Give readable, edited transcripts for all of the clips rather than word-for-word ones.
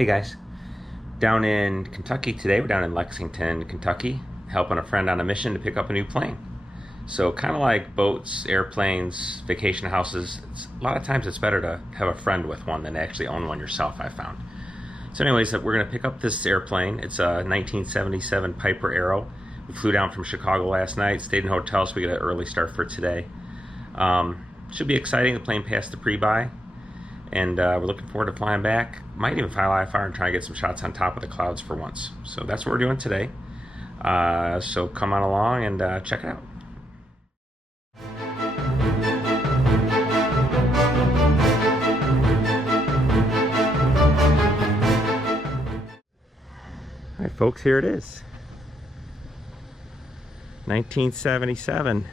Hey guys, down in Kentucky today. We're down in Lexington, Kentucky, helping a friend on a mission to pick up a new plane. So kind of like boats, airplanes, vacation houses, a lot of times it's better to have a friend with one than to actually own one yourself, I found. So anyways, we're going to pick up this airplane. It's a 1977 Piper Arrow. We flew down from Chicago last night, stayed in a hotel, so we get an early start for today. Should be exciting. The plane passed the pre-buy, and we're looking forward to flying back. Might even fly IFR and try to get some shots on top of the clouds for once. So that's what we're doing today. So come on along and check it out. All right, folks, here it is. 1977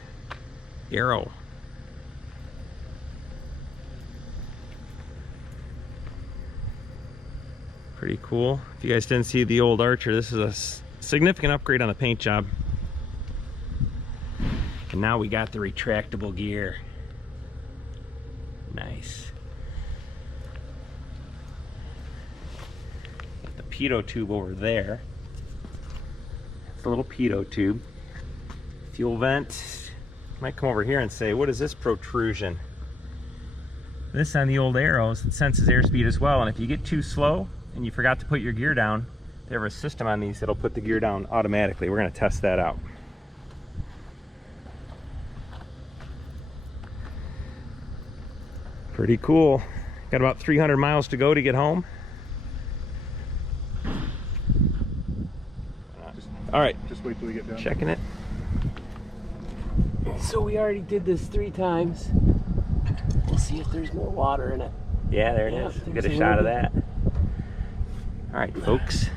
Arrow. Pretty cool. If you guys didn't see the old Archer, this is a significant upgrade on the paint job. And now we got the retractable gear. Nice. Got the pitot tube over there. It's a little pitot tube. Fuel vent. Might come over here and say, what is this protrusion? This on the old Arrows, it senses airspeed as well, and if you get too slow and you forgot to put your gear down, they have a system on these that'll put the gear down automatically. We're going to test that out. Pretty cool. Got about 300 miles to go to get home. All right, just wait till we get down. Checking it. So we already did this 3 times. We'll see if there's more water in it. Yeah, there it is. Get a shot of that. All right, folks.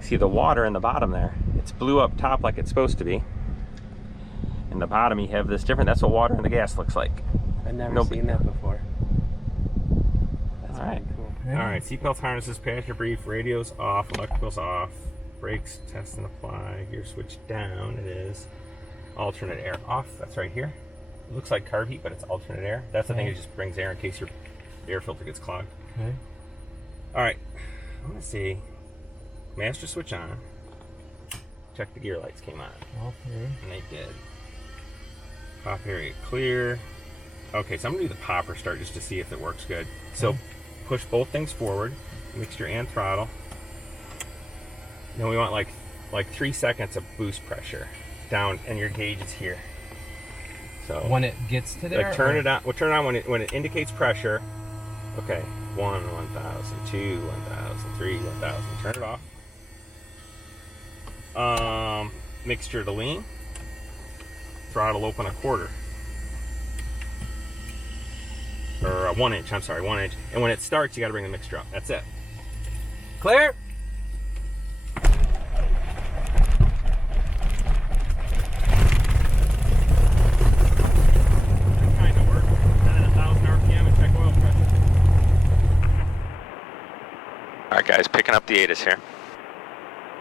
See the water in the bottom there? It's blue up top like it's supposed to be. In the bottom you have this different, that's what water in the gas looks like. I've never seen that before. That's all right. Cool. All right, seatbelt harnesses, passenger brief, radios off, electricals off, brakes, test and apply, gear switch down, it is. Alternate air off, that's right here. It looks like carb heat, but it's alternate air. That's the thing, it just brings air in case your air filter gets clogged. Okay. All right, I want to see. Master switch on. Check the gear lights came on. Okay. And they did. Pop area clear. Okay, so I'm gonna do the popper start just to see if it works good. So push both things forward, mixture and throttle. Then we want like 3 seconds of boost pressure down, and your gauge is here. So when it gets to there, turn it on. We'll turn it on when it indicates pressure. Okay, 1,000, 2, 1,000, 3, 1,000. Turn it off. Mixture to lean. Throttle open 1/4. Or 1 inch, I'm sorry, 1 inch. And when it starts, you gotta bring the mixture up. That's it. clear. All right, guys, picking up the ATIS here.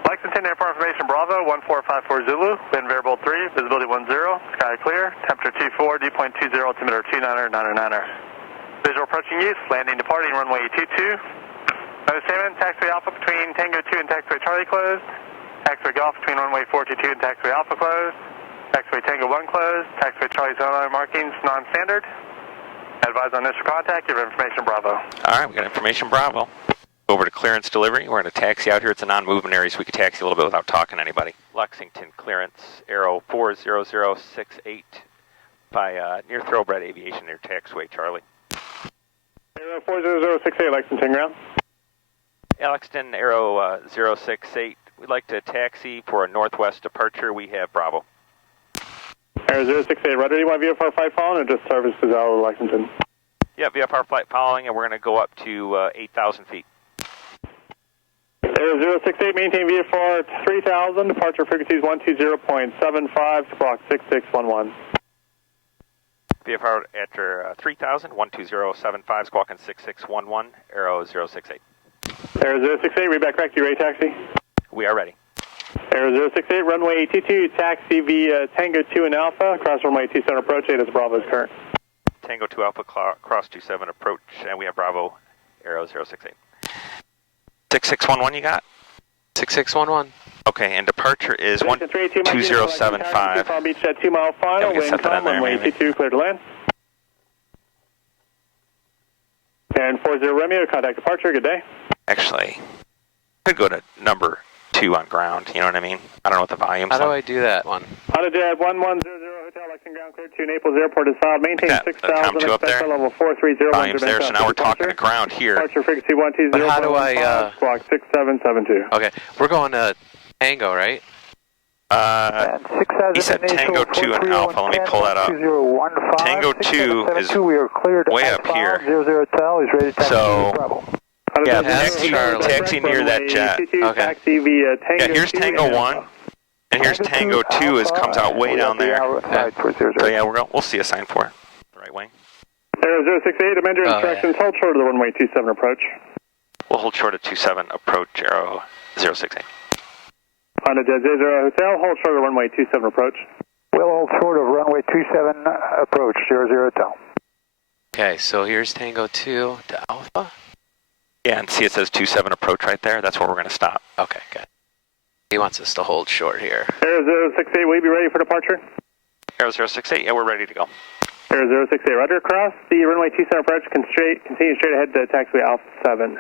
Lexington Airport Information Bravo, 1454 Zulu, wind variable 3, visibility 10, sky clear, temperature 24, dew point 20, altimeter 29er, 99er. Visual approaching use, landing departing runway 22. Understatement, taxiway Alpha between Tango 2 and taxiway Charlie closed. Taxiway Golf between runway 422 and taxiway Alpha closed. Taxiway Tango 1 closed. Taxiway Charlie zone markings non-standard. Advise on initial contact, give information Bravo. All right, we got information Bravo. Over to clearance delivery. We're going to taxi out here. It's a non-movement area, so we can taxi a little bit without talking to anybody. Lexington clearance, Arrow 40068 by near Thoroughbred Aviation near taxiway Charlie. Arrow 40068, Lexington ground. Lexington Arrow 068. We'd like to taxi for a northwest departure. We have Bravo. Arrow 068, rudder, do you want VFR flight following or just service to Zell, Lexington? Yeah, VFR flight following, and we're going to go up to 8,000 feet. Arrow 068, maintain VFR 3000, departure frequencies 120.75, squawk 6611. VFR after 3000, 120.75, squawking 6611, Arrow 068. Arrow 068, read back correct, you ready taxi? We are ready. Arrow 068, runway 22, taxi via Tango 2 and Alpha, cross runway 27 approach, 8 is Bravo's current. Tango 2 Alpha, cross 27 approach, and we have Bravo, Arrow 068. 6611 you got? 6611. Okay, and departure is 12075. Palm Beach at 2 mile final. Yeah, we can set that in there, runway maybe. 22, clear to land. And 40 Romeo, contact departure. Good day. Actually, could go to number 2 on ground. You know what I mean? I don't know what the volume's How do like. I do that one? Honda Jet 1100 Hotel Lexington ground clear to Naples Airport is filed. Maintain That, 6000 COM2 up there. expect level 430. Volume's there, so now we're talking to ground here. Departure frequency 120. But how do I, squawk 6772. Okay, we're going to Tango, right? He said Tango 2 and Alpha. Let me pull that up. Tango 2 is way up here. So, yeah, taxi near that jet. Okay. Taxi via Tango Yeah, here's 2 Tango and 1, and here's Tango 2 comes out way down there. So yeah, we'll see a sign for it. The right wing. Aero 068, amend your instructions. Hold short of the runway 27 approach. We'll hold short of 27 approach, Aero 068. Honda Jet 00 Hotel, hold short of the runway 27 approach. We'll hold short of runway 27 approach, 00 Hotel. Okay, so here's Tango 2 to Alpha. Yeah, and see it says 27 approach right there. That's where we're going to stop. Okay, good. He wants us to hold short here. Aero 068, will you be ready for departure? Aero 068, yeah, we're ready to go. Aero 068, roger. Across the runway 27 approach, continue straight ahead to taxiway Alpha 7.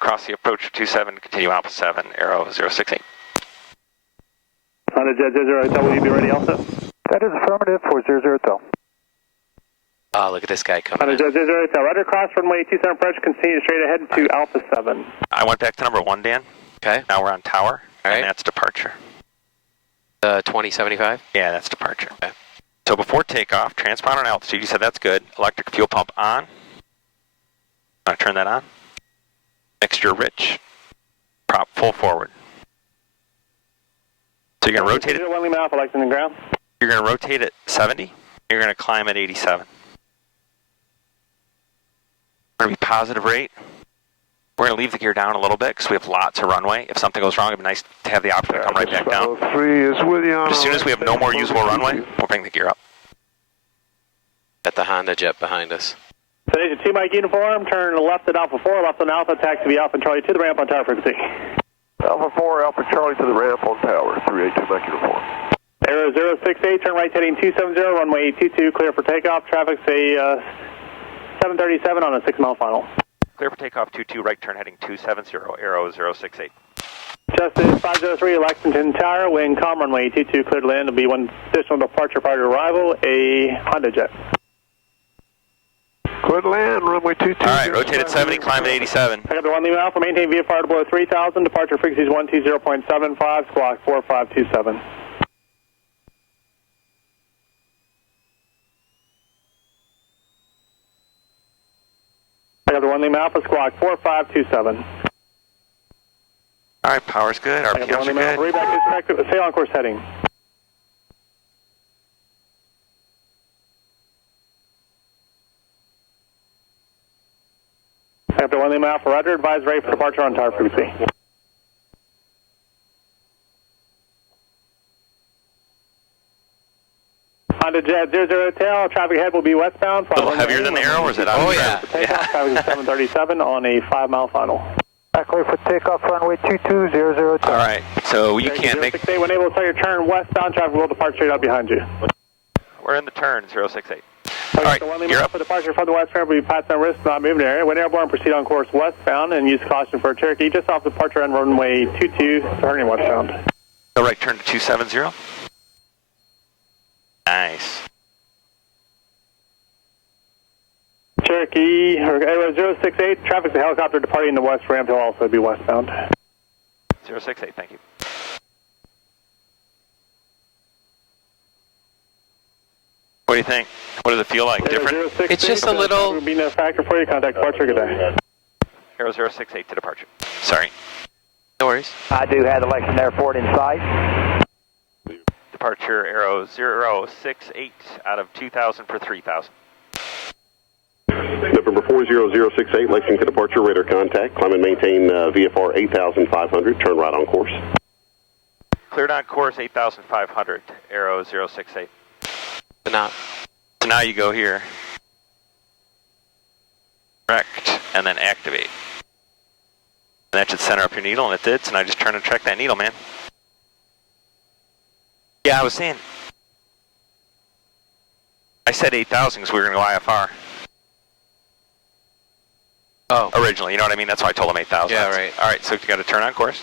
Cross the approach of 27, continue Alpha 7, Aero 068. Honda Jet 00 Hotel, will you be ready also? That is affirmative for 00 Hotel. Oh, look at this guy coming Honda in. Jet 00 Hotel, roger. Across runway 27 approach, continue straight ahead to Alpha 7. I went back to number 1, Dan. Okay. Now we're on tower, All right. and that's departure. 2075? Yeah, that's departure. Okay. So before takeoff, transponder and altitude, you said that's good. Electric fuel pump on. I'm going to turn that on. Mixture rich. Prop full forward. So you're going to rotate it. 1 Lima Alpha, Lexington ground. You're going to rotate at 70. You're going to climb at 87. We're going to be positive rate. We're going to leave the gear down a little bit because we have lots of runway. If something goes wrong, it'd be nice to have the option to come right back down. 3 is with you on As soon as we have no more usable runway, we'll bring the gear up. Got the Honda Jet behind us. Station 2 Mike uniform, turn left at Alpha 4, left on Alpha, taxi via Alpha Charlie to the ramp on tower frequency. Alpha 4, Alpha Charlie to the ramp on tower, 382 Mike uniform. Aero 068, turn right heading 270, runway 22, clear for takeoff. Traffic's a 737 on a 6 mile final. Clear for takeoff 22, right turn heading 270, Aero 068. Justice 503, Lexington Tower, wind calm, runway 22, clear to land. Will be one additional departure prior to arrival, a Honda Jet. Clear to land, runway 22. All right, rotate at 70, climb at 87. I got the 1 Lima Alpha, maintain VFR to below 3000, departure frequencies 120.75, squawk 4527. I got the 1 Lima Alpha, squawk 4527. All right, power's good, I got the RPMs 1 are Lima Alpha, good. read back to correct, sail on course heading. I got the 1 Lima Alpha, roger, advise ready for departure on tower frequency. Honda Jet 00 Hotel, traffic ahead will be westbound. A little heavier than the Aero, or is it out Oh, of yeah. Takeoff, traffic is 737 on a 5 mile final. Clear for takeoff, runway 22, 00 Hotel. All right, so you can't make... 068, when able to start your turn westbound, traffic will depart straight out behind you. We're in the turn, 068. All right, so 1 Lima you're Alpha, departure from the west ramp will be passed on risk, not moving area. When airborne, proceed on course westbound and use caution for Cherokee, just off departure on runway 22, turning westbound. Go right turn to 270. Nice. Cherokee, or Aero 068, traffic's a helicopter departing the west ramp, will also be westbound. 068, thank you. What do you think? What does it feel like? Different? Aero 068, It's just a little- Will be no factor for you, contact departure, good day. Aero 068 to departure. Sorry. No worries. I do have the Lexington Airport in sight. Departure Aero 068 out of 2,000 for 3,000. November 40068, Lexington departure, radar contact. Climb and maintain VFR 8,500, turn right on course. Cleared on course 8,500, Aero 068. So now you go here. Correct, and then activate. And that should center up your needle, and it did, so now just trying to track that needle, man. Yeah, I was saying, I said 8,000 because we were going to go IFR. Oh. Originally, you know what I mean? That's why I told him 8,000. Yeah, right. All right, so you got to turn on course.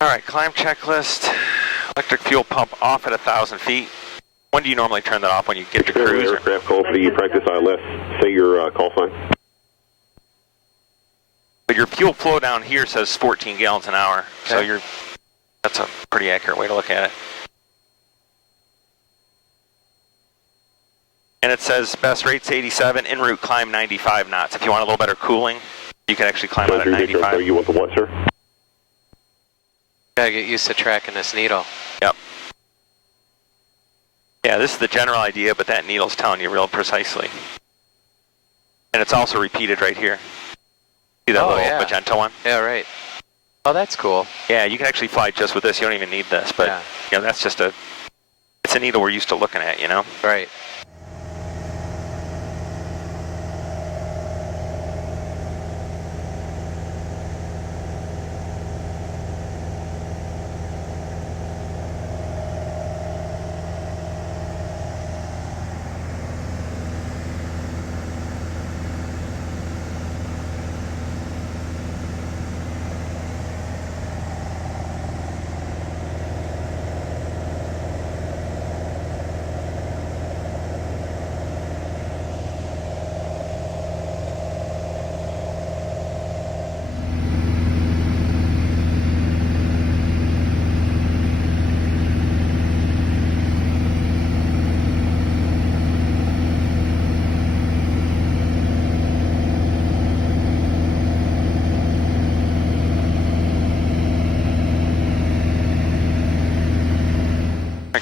All right, climb checklist. Electric fuel pump off at 1,000 feet. When do you normally turn that off? When you get to cruise? Aircraft call for the practice ILS. Say your call sign. But your fuel flow down here says 14 gallons an hour. Okay. So that's a pretty accurate way to look at it. And it says best rate's 87, en route climb 95 knots. If you want a little better cooling, you can actually climb out at 95. You want the what, sir? Gotta get used to tracking this needle. Yep. Yeah, this is the general idea, but that needle's telling you real precisely. And it's also repeated right here. See that little magenta one? Yeah, right. Oh, that's cool. Yeah, you can actually fly just with this. You don't even need this, but you know, that's just it's a needle we're used to looking at, you know? Right.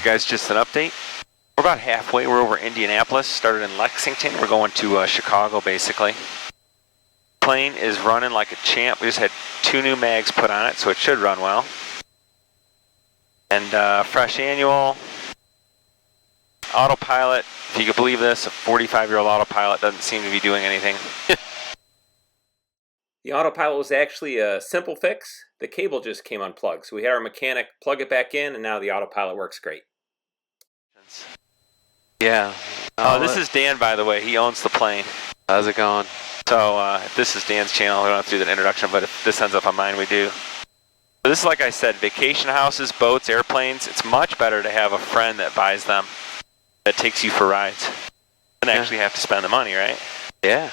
Guys, just an update. We're about halfway. We're over Indianapolis. Started in Lexington. We're going to Chicago, basically. Plane is running like a champ. We just had 2 new mags put on it, so it should run well. And fresh annual. Autopilot. If you could believe this, a 45-year-old autopilot doesn't seem to be doing anything. The autopilot was actually a simple fix. The cable just came unplugged. So we had our mechanic plug it back in, and now the autopilot works great. Yeah. This is Dan, by the way. He owns the plane. How's it going? So if this is Dan's channel, we don't have to do the introduction, but if this ends up on mine, we do. So this is, like I said, vacation houses, boats, airplanes. It's much better to have a friend that buys them, that takes you for rides, than actually have to spend the money, right? Yeah.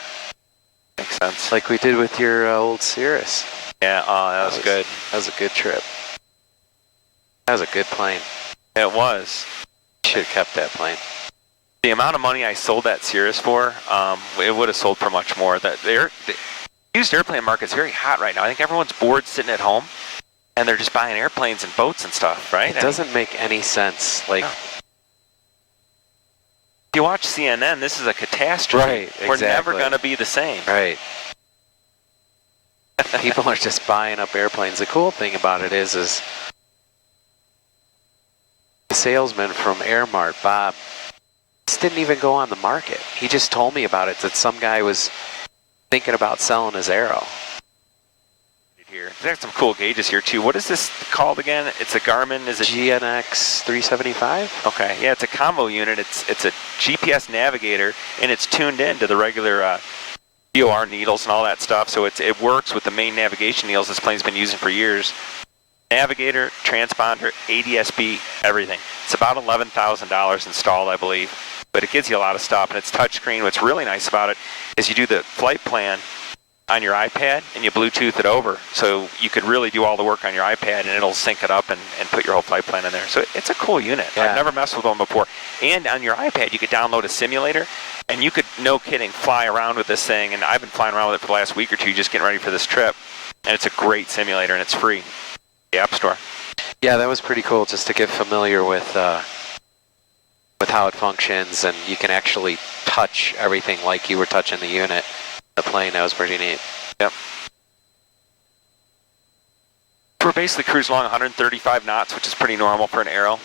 Makes sense. Like we did with your old Cirrus. Yeah, that was good. That was a good trip. That was a good plane. It was. Should have kept that plane. The amount of money I sold that Cirrus for, it would have sold for much more. The used airplane market's very hot right now. I think everyone's bored sitting at home, and they're just buying airplanes and boats and stuff, right? It doesn't make any sense. Like, if you watch CNN, this is a catastrophe. Right, exactly. We're never going to be the same. Right. People are just buying up airplanes. The cool thing about it is the salesman from Airmart, Bob, this didn't even go on the market. He just told me about it, that some guy was thinking about selling his Aero. Here. There's some cool gauges here too. What is this called again? It's a Garmin, is it? GNX 375? Okay, yeah, it's a combo unit. It's a GPS navigator, and it's tuned in to the regular DOR needles and all that stuff, so it works with the main navigation needles this plane's been using for years. Navigator, transponder, ADS-B, everything. It's about $11,000 installed, I believe, but it gives you a lot of stuff, and it's touchscreen. What's really nice about it is you do the flight plan on your iPad and you Bluetooth it over, so you could really do all the work on your iPad and it'll sync it up and put your whole flight plan in there. So it's a cool unit. Yeah. I've never messed with one before. And on your iPad you could download a simulator and you could, no kidding, fly around with this thing, and I've been flying around with it for the last week or two just getting ready for this trip, and it's a great simulator and it's free. The App Store. Yeah, that was pretty cool just to get familiar with how it functions, and you can actually touch everything like you were touching the unit. The plane, that was pretty neat. Yep. We're basically cruising along 135 knots, which is pretty normal for an Aero.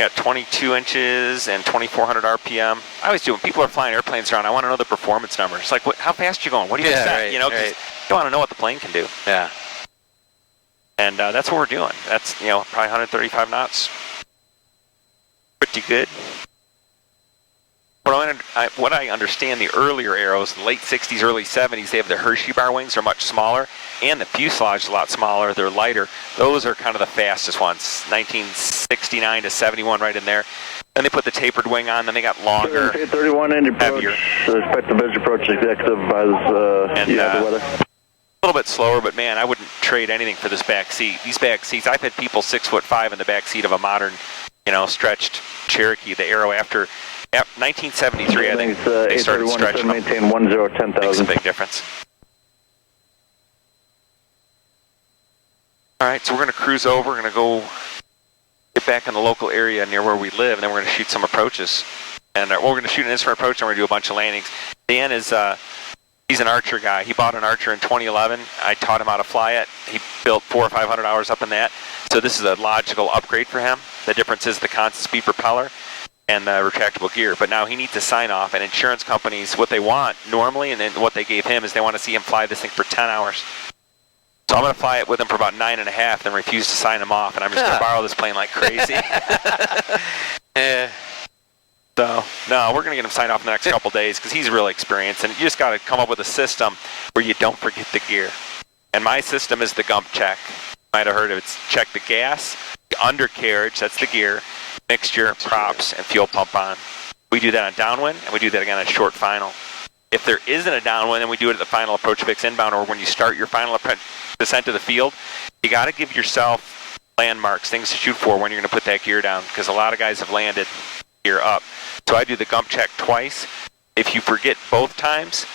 Got 22 inches and 2,400 RPM. I always do when people are flying airplanes around. I want to know the performance numbers. Like, how fast you going? What do you set? Right, You know, 'cause you want to know what the plane can do. Yeah. And that's what we're doing. That's probably 135 knots. Pretty good. What I understand, the earlier Aeros, late 60s, early 70s, they have the Hershey bar wings. They're much smaller, and the fuselage is a lot smaller. They're lighter. Those are kind of the fastest ones. 1969 to 71, right in there. Then they put the tapered wing on. Then they got longer, 31 Indy approach. heavier. Respect the visual approach executive by the weather. A little bit slower, but man, I wouldn't trade anything for this back seat. These back seats, I've had people 6'5" in the back seat of a modern, stretched Cherokee. The Aero after 1973, I think they started stretching them. Maintain 1010,000. Makes a big difference. All right, so we're going to cruise over. We're going to go get back in the local area near where we live, and then we're going to shoot some approaches. And we're going to shoot an instrument approach, and we're going to do a bunch of landings. Dan is he's an Archer guy. He bought an Archer in 2011. I taught him how to fly it. He built 400 or 500 hours up in that. So this is a logical upgrade for him. The difference is the constant speed propeller and the retractable gear. But now he needs to sign off, and insurance companies, what they want normally, and then what they gave him is they want to see him fly this thing for 10 hours. So I'm going to fly it with him for about 9.5, then refuse to sign him off, and I'm just going to borrow this plane like crazy. So, no, we're going to get him signed off in the next couple days because he's really experienced, and you just got to come up with a system where you don't forget the gear. And my system is the gump check. You might have heard of it. It's check the gas, the undercarriage, that's the gear, mixture, props, and fuel pump on. We do that on downwind, and we do that again on short final. If there isn't a downwind, then we do it at the final approach fix inbound, or when you start your final descent to the field, you got to give yourself landmarks, things to shoot for when you're going to put that gear down, because a lot of guys have landed gear up. So I do the gump check twice. If you forget both times,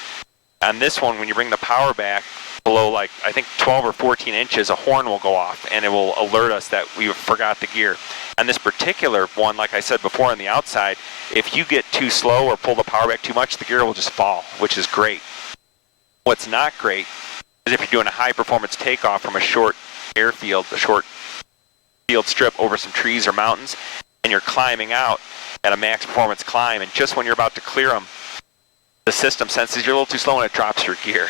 on this one, when you bring the power back below, like, I think 12 or 14 inches, a horn will go off, and it will alert us that we forgot the gear. On this particular one, like I said before on the outside, if you get too slow or pull the power back too much, the gear will just fall, which is great. What's not great is if you're doing a high-performance takeoff from a short airfield, a short field strip over some trees or mountains, and you're climbing out at a max performance climb, and just when you're about to clear them, the system senses you're a little too slow and it drops your gear.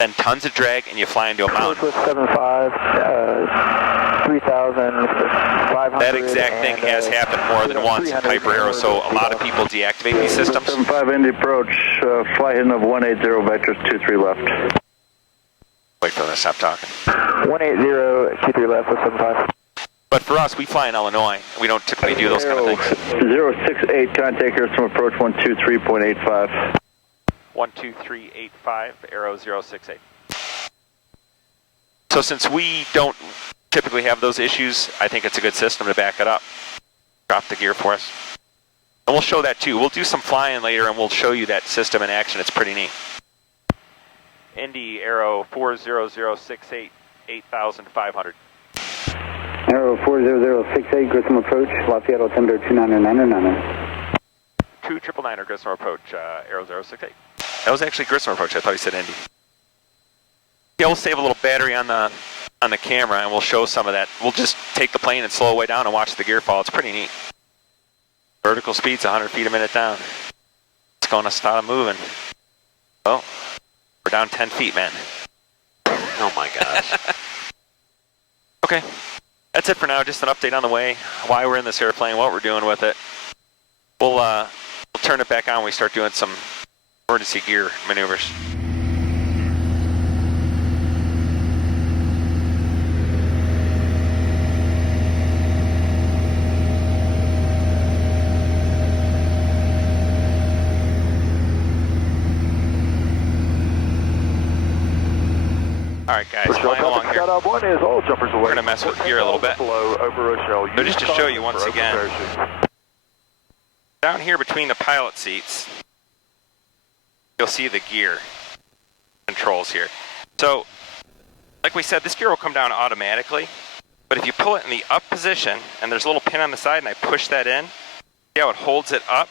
Then tons of drag, and you fly into a mountain. With 75, 3,500. That exact thing has happened more than once in Piper Aero, so a lot of people deactivate these systems. 75 Indy approach, flight heading of 180 vectors 23 left. Wait for them to stop talking. 180 23 left with 75. But for us, we fly in Illinois. We don't typically do those kind of things. 068, contact Airstream approach 123.85. 12385, Aero 068. So since we don't typically have those issues, I think it's a good system to back it up. Drop the gear for us. And we'll show that too. We'll do some flying later and we'll show you that system in action. It's pretty neat. Indy Aero 40068, 8,500. Aero 40068, Grissom approach, Lafayette altimeter 29999. 2999 Grissom approach, Aero 068. That was actually Grissom approach. I thought he said Indy. Yeah, we'll save a little battery on the camera and we'll show some of that. We'll just take the plane and slow it way down and watch the gear fall. It's pretty neat. Vertical speed's 100 feet a minute down. It's going to stop moving. Oh, we're down 10 feet, man. Oh my gosh. Okay, that's it for now. Just an update on the way, why we're in this airplane, what we're doing with it. We'll turn it back on when we start doing some emergency gear maneuvers. All right, guys, flying along here. One is all jumpers away. We're going to mess with gear a little bit. Over Rochelle. So just to show you once again, down here between the pilot seats, you'll see the gear controls here. So, like we said, this gear will come down automatically, but if you pull it in the up position, and there's a little pin on the side, and I push that in, see how it holds it up?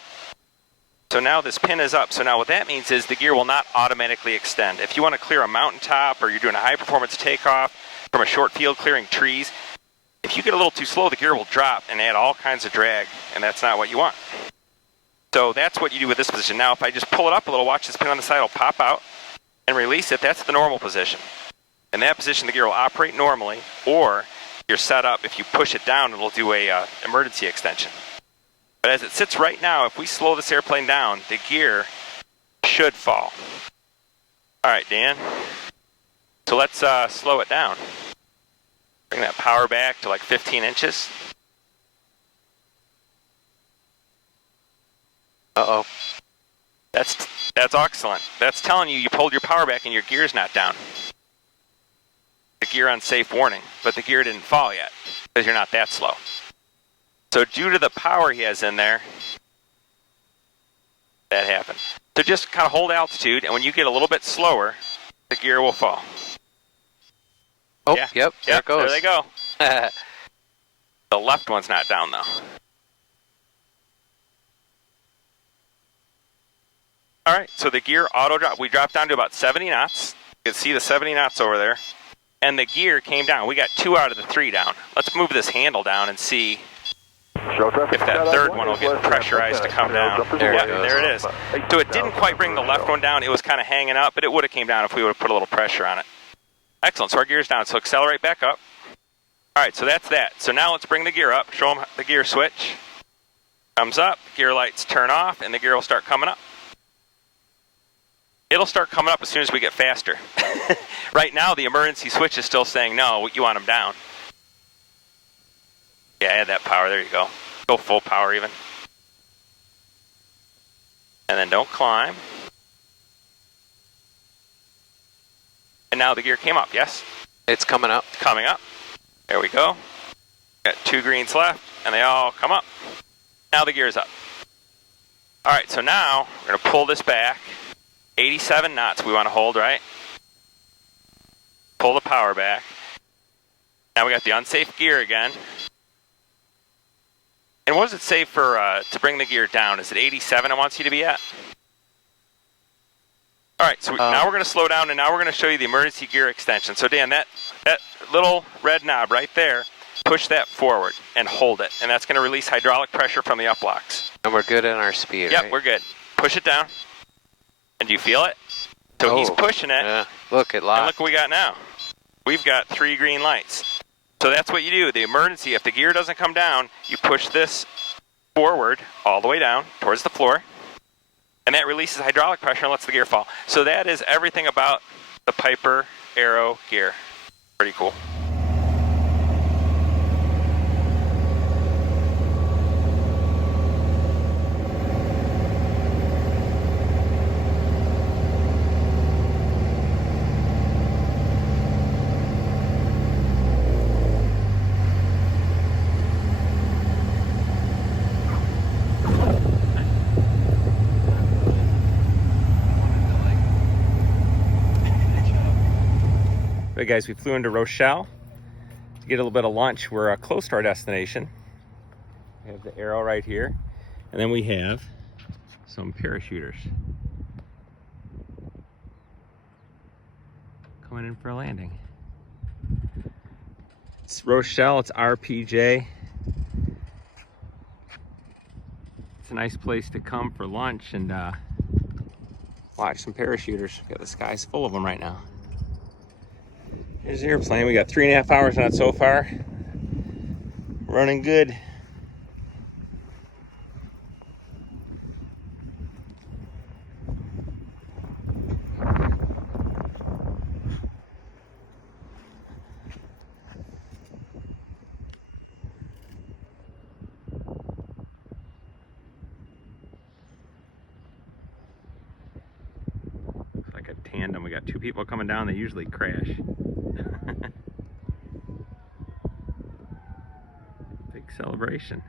So now this pin is up. So now what that means is the gear will not automatically extend. If you want to clear a mountaintop or you're doing a high performance takeoff from a short field clearing trees, if you get a little too slow, the gear will drop and add all kinds of drag, and that's not what you want. So that's what you do with this position. Now, if I just pull it up a little, watch this pin on the side will pop out and release it. That's the normal position. In that position, the gear will operate normally, or you're set up, if you push it down, it'll do a emergency extension. But as it sits right now, if we slow this airplane down, the gear should fall. All right, Dan. So let's slow it down. Bring that power back to like 15 inches. Uh-oh. That's excellent. That's telling you pulled your power back and your gear's not down. The gear on safe warning, but the gear didn't fall yet because you're not that slow. So due to the power he has in there, that happened. So just kind of hold altitude, and when you get a little bit slower, the gear will fall. Oh, yeah. Yep, there it goes. There they go. The left one's not down, though. All right, so the gear auto drop. We dropped down to about 70 knots. You can see the 70 knots over there. And the gear came down. We got 2 out of the 3 down. Let's move this handle down and see if that third one will get pressurized to come down. There it is. So it didn't quite bring the left one down. It was kind of hanging up, but it would have came down if we would have put a little pressure on it. Excellent. So our gear's down. So accelerate back up. All right, so that's that. So now let's bring the gear up. Show them the gear switch. Comes up. Gear lights turn off, and the gear will start coming up. It'll start coming up as soon as we get faster. Right now, the emergency switch is still saying, no, you want them down. Yeah, add that power. There you go. Go full power even. And then don't climb. And now the gear came up, yes? It's coming up. Coming up. There we go. Got 2 greens left, and they all come up. Now the gear's up. All right, so now we're going to pull this back. 87 knots we want to hold, right? Pull the power back. Now we got the unsafe gear again. And what does it say for to bring the gear down? Is it 87 it wants you to be at? All right, so now we're going to slow down, and now we're going to show you the emergency gear extension. So Dan, that little red knob right there, push that forward and hold it. And that's going to release hydraulic pressure from the up blocks. And we're good in our speed, Yep, right? we're good. Push it down. And do you feel it? So he's pushing it. Yeah. Look, it locked. And look what we got now. We've got 3 green lights. So that's what you do. The emergency, if the gear doesn't come down, you push this forward all the way down towards the floor. And that releases hydraulic pressure and lets the gear fall. So that is everything about the Piper Aero gear. Pretty cool. Right, guys, we flew into Rochelle to get a little bit of lunch. We're close to our destination. We have the Aero right here, and then we have some parachuters coming in for a landing. It's Rochelle, it's RPJ. It's a nice place to come for lunch and watch some parachuters. The sky's full of them right now. Here's the airplane. We got 3.5 hours on it so far. Running good. Looks like a tandem. We got 2 people coming down. They usually crash. Big celebration.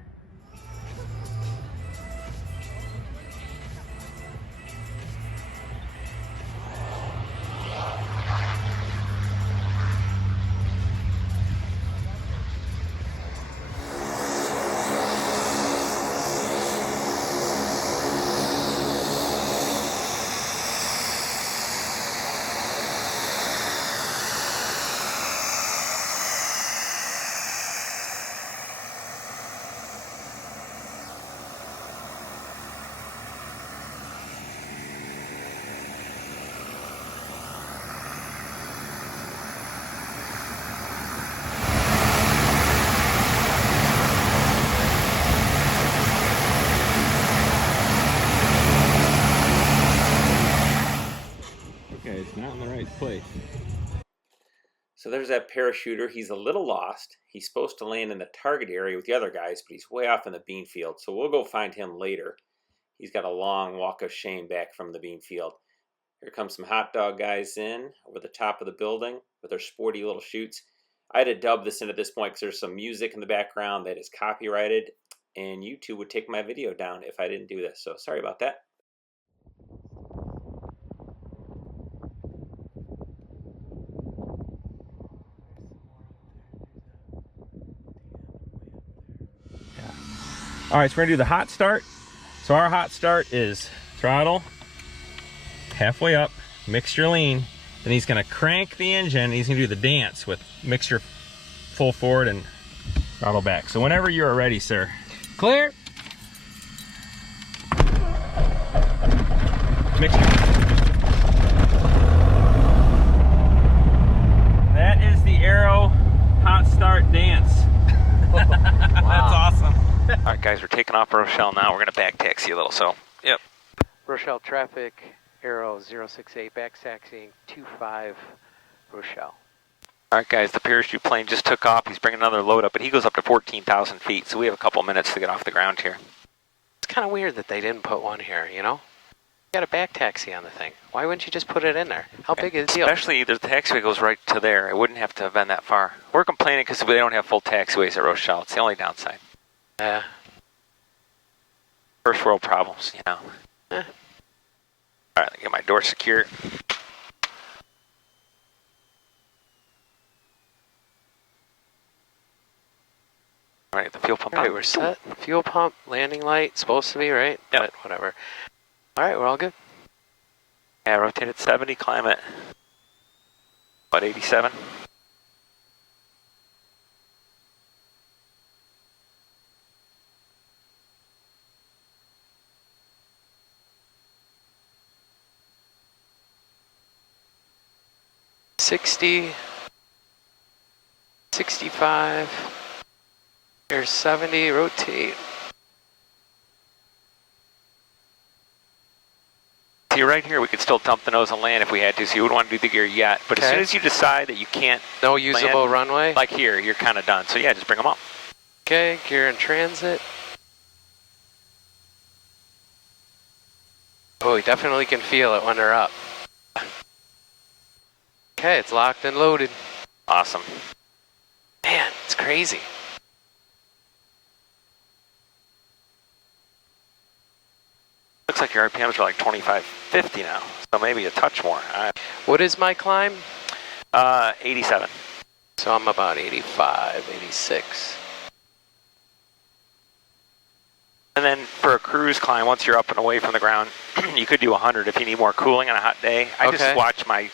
So there's that parachuter. He's a little lost. He's supposed to land in the target area with the other guys, but he's way off in the bean field. So we'll go find him later. He's got a long walk of shame back from the bean field. Here comes some hot dog guys in over the top of the building with their sporty little chutes. I had to dub this in at this point because there's some music in the background that is copyrighted, and YouTube would take my video down if I didn't do this. So sorry about that. All right, so we're gonna do the hot start. So our hot start is throttle, halfway up, mixture lean, then he's gonna crank the engine, and he's gonna do the dance with mixture full forward and throttle back. So whenever you are ready, sir. Clear. Mixture. That is the Aero hot start dance. That's awesome. All right, guys, we're taking off Rochelle now. We're going to back taxi a little, so, yep. Rochelle traffic, Aero 068, back taxiing 25 Rochelle. All right, guys, the parachute plane just took off. He's bringing another load up, but he goes up to 14,000 feet, so we have a couple minutes to get off the ground here. It's kind of weird that they didn't put one here, you know? You got a back taxi on the thing. Why wouldn't you just put it in there? How big is the deal? Especially the taxiway goes right to there. It wouldn't have to have been that far. We're complaining because they don't have full taxiways at Rochelle. It's the only downside. Yeah. First world problems, you know. All right, get my door secure. All right, the fuel pump. All right, we're set. Fuel pump, landing light, supposed to be, right? Yep. But whatever. All right, we're all good. Yeah, rotate at 70, climb at, what, 87? $60, 65, here's 70, rotate. See, right here, we could still dump the nose and land if we had to, so you wouldn't want to do the gear yet. But as Okay. soon as you decide that you can't No usable land, runway? like here, you're kind of done. So yeah, just bring them up. Okay, gear in transit. Oh, you definitely can feel it when they're up. Okay, it's locked and loaded. Awesome. Man, it's crazy. Looks like your RPMs are like 2550 now, so maybe a touch more. All right. What is my climb? 87. So I'm about 85, 86. And then for a cruise climb, once you're up and away from the ground, you could do 100 if you need more cooling on a hot day. I Okay. just watch my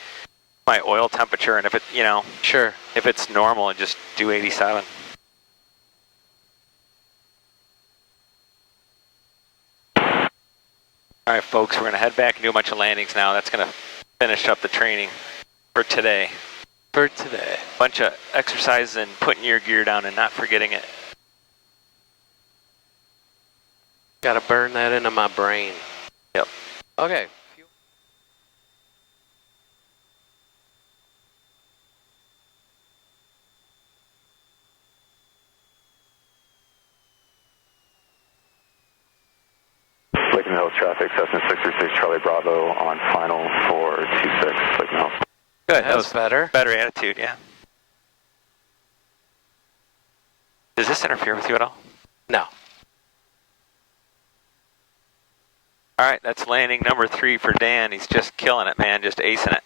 oil temperature, and if it, you know, Sure. if it's normal, and just do 87. All right, folks, we're going to head back and do a bunch of landings now. That's going to finish up the training for today. For today. Bunch of exercises and putting your gear down and not forgetting it. Gotta burn that into my brain. Yep. Okay. Lakeland Hills traffic, Cessna 636 Charlie Bravo on final for 26 Lakeland Hills. Good. That That's was better. better attitude, yeah. Does this interfere with you at all? No. All right, that's landing number 3 for Dan. He's just killing it, man, just acing it.